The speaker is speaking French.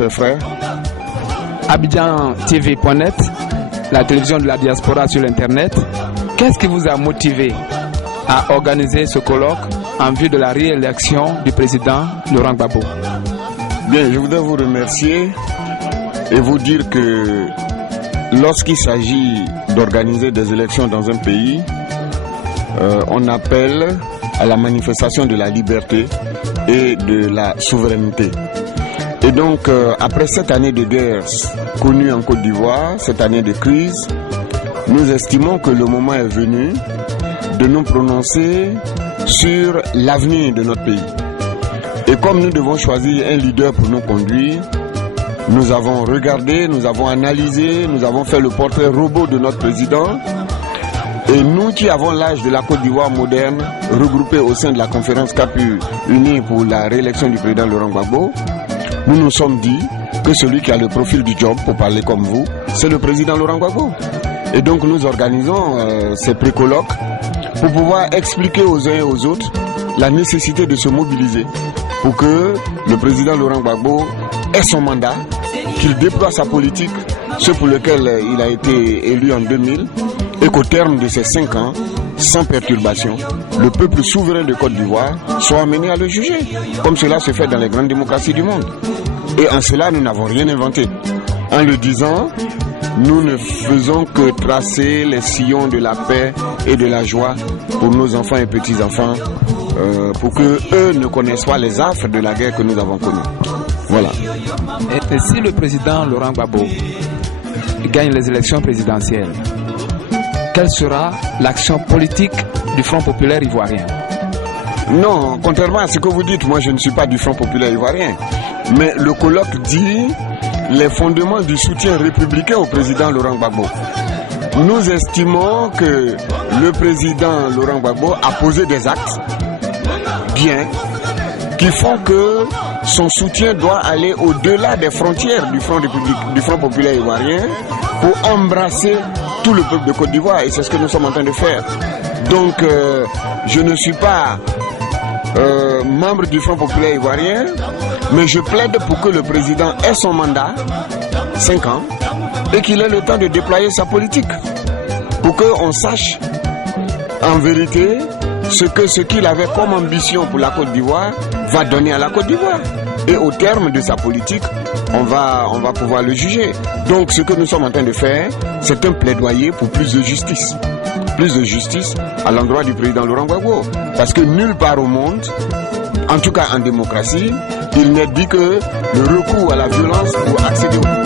cher frère. AbidjanTV.net, la télévision de la diaspora sur Internet. Qu'est-ce qui vous a motivé à organiser ce colloque en vue de la réélection du président Laurent Gbagbo? Bien, je voudrais vous remercier et vous dire que lorsqu'il s'agit d'organiser des élections dans un pays, on appelle à la manifestation de la liberté et de la souveraineté. Et donc, après cette année de guerre connue en Côte d'Ivoire, cette année de crise, nous estimons que le moment est venu de nous prononcer sur l'avenir de notre pays. Et comme nous devons choisir un leader pour nous conduire, nous avons regardé, nous avons analysé, nous avons fait le portrait robot de notre président. Et nous qui avons l'âge de la Côte d'Ivoire moderne, regroupés au sein de la conférence CAPU unie pour la réélection du président Laurent Gbagbo, nous nous sommes dit que celui qui a le profil du job, pour parler comme vous, c'est le président Laurent Gbagbo. Et donc nous organisons ces pré-colloques pour pouvoir expliquer aux uns et aux autres la nécessité de se mobiliser pour que le président Laurent Gbagbo ait son mandat, qu'il déploie sa politique, ce pour lequel il a été élu en 2000, et qu'au terme de ces 5 ans, sans perturbation, le peuple souverain de Côte d'Ivoire soit amené à le juger, comme cela se fait dans les grandes démocraties du monde. Et en cela, nous n'avons rien inventé. En le disant, nous ne faisons que tracer les sillons de la paix et de la joie pour nos enfants et petits-enfants, pour que eux ne connaissent pas les affres de la guerre que nous avons connue. Voilà. Et si le président Laurent Gbagbo gagne les élections présidentielles, quelle sera l'action politique du Front populaire ivoirien? Non, contrairement à ce que vous dites, moi je ne suis pas du Front populaire ivoirien. Mais le colloque dit les fondements du soutien républicain au président Laurent Gbagbo. Nous estimons que le président Laurent Gbagbo a posé des actes bien qui font que son soutien doit aller au-delà des frontières du Front populaire ivoirien pour embrasser tout le peuple de Côte d'Ivoire, et c'est ce que nous sommes en train de faire. Donc je ne suis pas membre du Front populaire ivoirien, mais je plaide pour que le président ait son mandat, 5 ans, et qu'il ait le temps de déployer sa politique, pour qu'on sache en vérité ce qu'il avait comme ambition pour la Côte d'Ivoire va donner à la Côte d'Ivoire. Et au terme de sa politique, on va pouvoir le juger. Donc ce que nous sommes en train de faire, c'est un plaidoyer pour plus de justice. Plus de justice à l'endroit du président Laurent Gbagbo. Parce que nulle part au monde, en tout cas en démocratie, il n'est dit que le recours à la violence pour accéder au pouvoir